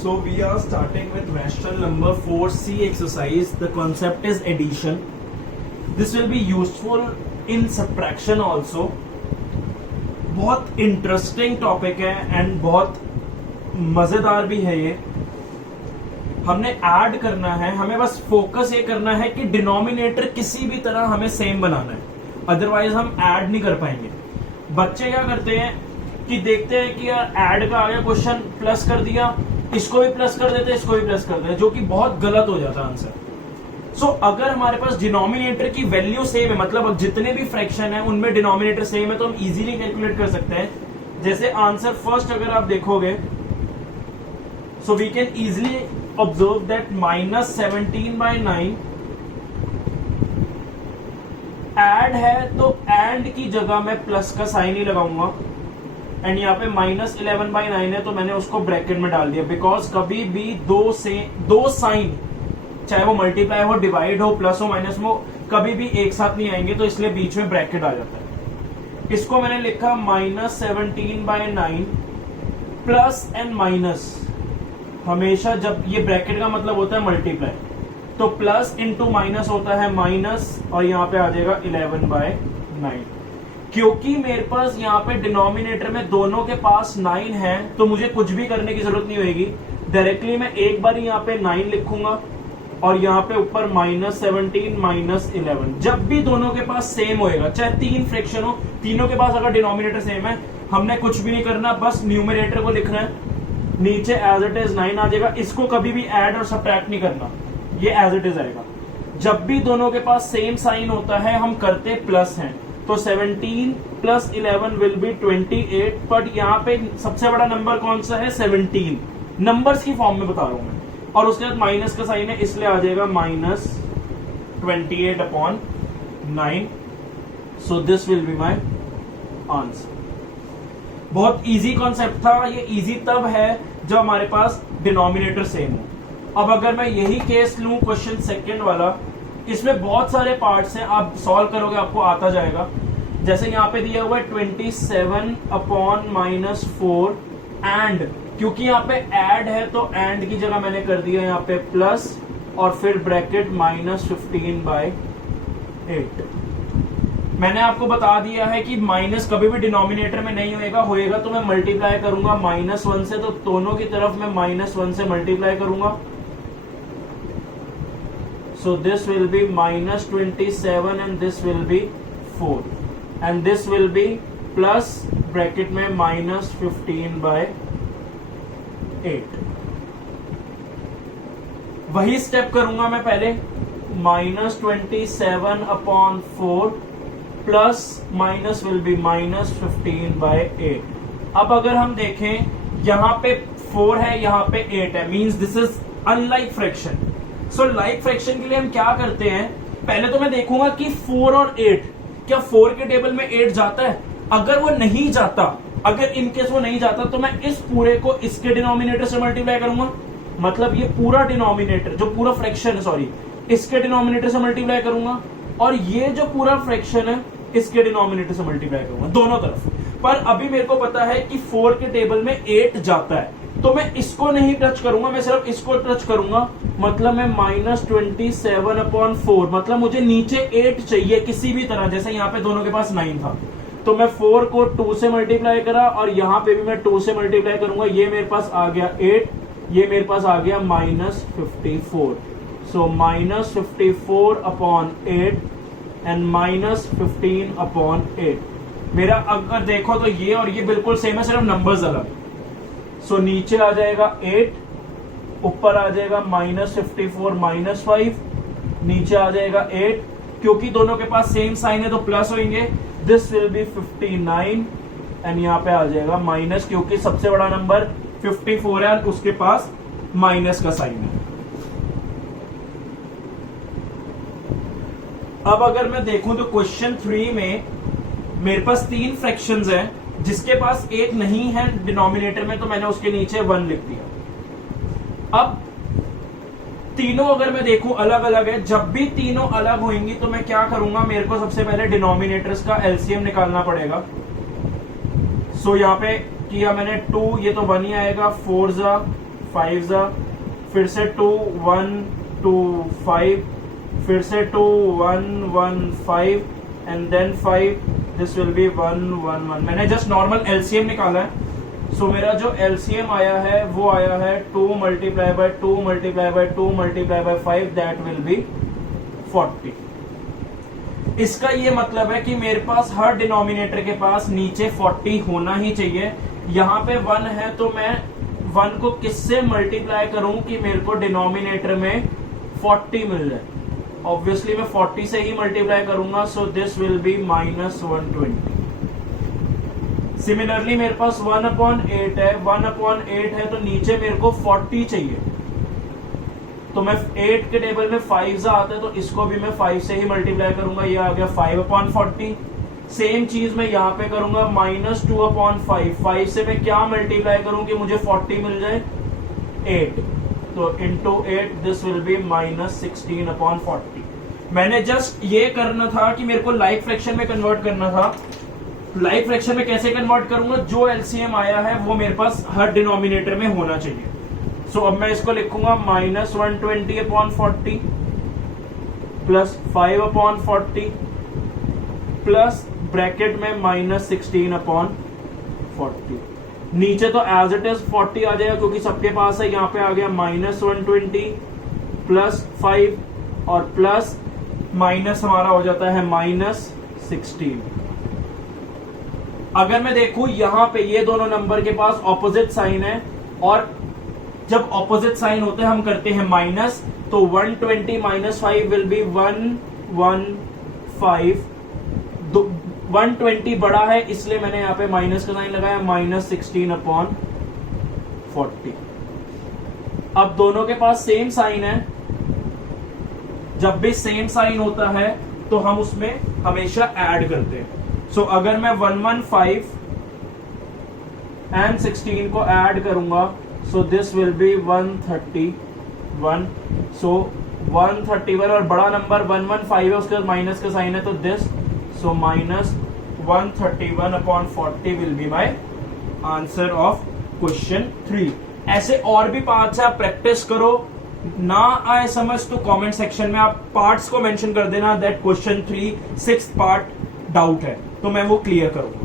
So we are starting with rational number 4C exercise. The concept is addition. This will be useful in subtraction also. बहुत interesting topic है and बहुत मजेदार भी है ये. हमने ऐड करना है, हमें बस फोकस ये करना है कि डिनोमिनेटर किसी भी तरह हमें सेम बनाना है, अदरवाइज हम ऐड नहीं कर पाएंगे. बच्चे क्या करते हैं कि देखते हैं कि यार ऐड का आ गया क्वेश्चन, प्लस कर दिया, इसको भी प्लस कर देते, इसको भी प्लस कर देते, जो कि बहुत गलत हो जाता है आंसर. सो अगर हमारे पास डिनोमिनेटर की वैल्यू सेम है, मतलब जितने भी फ्रैक्शन है उनमें डिनोमिनेटर सेम है, तो हम इजीली कैलकुलेट कर सकते हैं. जैसे आंसर फर्स्ट अगर आप देखोगे, so we can easily observe that -17/9 add है, तो एंड की जगह मैं प्लस का साइन ही लगाऊंगा. एंड यहाँ पे -11/9 है, तो मैंने उसको ब्रैकेट में डाल दिया, बिकॉज कभी भी दो साइन, चाहे वो मल्टीप्लाई हो, डिवाइड हो, प्लस हो, माइनस हो, कभी भी एक साथ नहीं आएंगे, तो इसलिए बीच में ब्रैकेट आ जाता है. इसको मैंने लिखा -17/9 प्लस एंड माइनस. हमेशा जब ये ब्रैकेट का मतलब होता है मल्टीप्लाई, तो प्लस इंटू माइनस होता है माइनस, और यहाँ पे आ जाएगा 11/9. क्योंकि मेरे पास यहाँ पे डिनोमिनेटर में दोनों के पास 9 है, तो मुझे कुछ भी करने की जरूरत नहीं होगी. डायरेक्टली मैं एक बार यहाँ पे 9 लिखूंगा और यहाँ पे ऊपर -17 -11. जब भी दोनों के पास सेम होएगा, चाहे तीन फ्रैक्शन हो, तीनों के पास अगर डिनोमिनेटर सेम है, हमने कुछ भी नहीं करना, बस न्यूमरेटर को लिखना है, नीचे एज इट इज 9 आ जाएगा. इसको कभी भी ऐड और सब्ट्रैक्ट नहीं करना, ये एज इट इज आएगा. जब भी दोनों के पास सेम साइन होता है, हम करते प्लस हैं, तो 17 + 11 विल बी 28. बट यहाँ पे सबसे बड़ा नंबर कौन सा है? 17. नंबर्स की फॉर्म में बता रहा हूं मैं, और उसके बाद माइनस का साइन है, इसलिए आ जाएगा -28/9. So this will be my answer. बहुत इजी कॉन्सेप्ट था. ये इजी तब है जब हमारे पास डिनोमिनेटर सेम हो. अब अगर मैं यही केस लूं, क्वेश्चन सेकंड वाला, इसमें बहुत सारे पार्ट्स हैं, आप सॉल्व करोगे आपको आता जाएगा. जैसे यहाँ पे दिया हुआ है 27/-4 एंड, क्योंकि यहाँ पे ऐड है तो एंड की जगह मैंने कर दिया यहाँ पे प्लस, और फिर ब्रैकेट -15/8. मैंने आपको बता दिया है कि माइनस कभी भी डिनोमिनेटर में नहीं होएगा तो मैं मल्टीप्लाई करूंगा -1 से, तो दोनों की तरफ मैं -1 से मल्टीप्लाई करूंगा. So this will be -27 and this will be 4 and this will be plus bracket में -15/8. वही स्टेप करूंगा मैं पहले, -27/4 प्लस माइनस विल बी -15/8. अब अगर हम देखें, यहां पे 4 है, यहां पे 8 है, means this is unlike fraction. So like fraction के लिए हम क्या करते हैं, पहले तो मैं देखूंगा कि 4 और 8, क्या 4 के टेबल में 8 जाता है. अगर वो नहीं जाता, अगर इनकेस वो नहीं जाता, तो मैं इस पूरे को इसके डिनोमिनेटर से मल्टीप्लाई करूंगा. मतलब ये पूरा डिनोमिनेटर, जो पूरा फ्रैक्शन है, सॉरी, इसके डिनोमिनेटर से मल्टीप्लाई करूंगा, और ये जो पूरा फ्रैक्शन है इसके डिनोमिनेटर से मल्टीप्लाई करूंगा, दोनों तरफ. पर अभी मेरे को पता है कि 4 के टेबल में 8 जाता है, तो मैं इसको नहीं टच करूंगा, मैं सिर्फ इसको टच करूंगा. मतलब मैं -27/4, मतलब मुझे नीचे 8 चाहिए किसी भी तरह. जैसे यहाँ पे दोनों के पास 9 था, तो मैं 4 को 2 से मल्टीप्लाई करा, और यहाँ पे भी मैं 2 से मल्टीप्लाई करूंगा. ये मेरे पास आ गया 8, ये मेरे पास आ गया -54. सो -54/8 एंड -15/8. मेरा अगर देखो तो ये और ये बिल्कुल सेम है, सिर्फ नंबर्स अलग. सो नीचे आ जाएगा 8, ऊपर आ जाएगा -54 -5, नीचे आ जाएगा 8. क्योंकि दोनों के पास सेम साइन है तो प्लस होंगे. दिस विल बी 59 एंड यहाँ पे आ जाएगा माइनस, क्योंकि सबसे बड़ा नंबर 54 है, उसके पास माइनस का साइन है. अब अगर मैं देखूं तो क्वेश्चन 3 में मेरे पास 3 फ्रैक्शंस हैं, जिसके पास 8 नहीं है डिनोमिनेटर में, तो मैंने उसके नीचे 1 लिख दिया. अब तीनों अगर मैं देखूं अलग अलग है, जब भी तीनों अलग होंगी तो मैं क्या करूंगा, मेरे को सबसे पहले डिनोमिनेटर्स का एलसीएम निकालना पड़ेगा. सो यहाँ पे किया मैंने 2, ये तो 1 ही आएगा, 4 ज़ा 5 जा, फिर से 2 1 2 5, फिर से 2 1 1 5 and then 5, this will be 1 1 1। मैंने जस्ट नॉर्मल एलसीएम निकाला है। सो मेरा जो एलसीएम आया है वो आया है 2 multiply by 2 multiply by 2 multiply by 5, that will be 40। इसका ये मतलब है कि मेरे पास हर डिनोमिनेटर के पास नीचे 40 होना ही चाहिए। यहाँ पे 1 है तो मैं 1 को किससे मल्टीप्लाई करूं कि मेरे को डिनोमिनेटर में 40 मिल जाए। ऑब्वियसली मैं 40 से ही मल्टीप्लाई करूंगा, so this will B -120। Similarly मेरे पास 1/8 है, 1/8 है तो नीचे मेरे को 40 चाहिए, तो मैं 8 के टेबल में 5 आता है तो इसको भी मैं 5 से ही मल्टीप्लाई करूंगा, ये आ गया 5/40। सेम चीज मैं यहाँ पे करूंगा -2/5, 5 से मैं क्या मल्टीप्लाई करूं कि मुझे 40 मिल जाए, 8, तो इंटू 8 दिस विल बी -16/40। मैंने जस्ट ये करना था कि मेरे को लाइक फ्रैक्शन में कन्वर्ट करना था। लाइक फ्रैक्शन में कैसे कन्वर्ट करूंगा, जो एलसीएम आया है वो मेरे पास हर डिनोमिनेटर में होना चाहिए। सो अब मैं इसको लिखूंगा -120/40 प्लस 5/40 प्लस ब्रैकेट में -16/40। नीचे तो एज इट इज 40 आ जाएगा क्योंकि सबके पास है, यहाँ पे आ गया -120 प्लस 5 और प्लस माइनस हमारा हो जाता है -16। अगर मैं देखूं यहाँ पे ये दोनों नंबर के पास ऑपोजिट साइन है, और जब ऑपोजिट साइन होते हैं हम करते हैं माइनस, तो 120 - 5 विल बी 115। 120 बड़ा है इसलिए मैंने यहाँ पे माइनस का साइन लगाया, -16/40। अब दोनों के पास सेम साइन है, जब भी सेम साइन होता है तो हम उसमें हमेशा ऐड करते हैं। सो अगर मैं 115 एंड 16 को ऐड करूंगा, सो दिस विल बी 131। सो 131 और बड़ा नंबर 115 है, उसके बाद माइनस का साइन है तो this, so -131/40 will be my answer of question 3। ऐसे और भी पार्ट्स है, आप प्रैक्टिस करो। ना आए समझ तो कमेंट सेक्शन में आप पार्ट्स को मेंशन कर देना that question 3 6th part doubt है, तो मैं वो क्लियर करूंगा।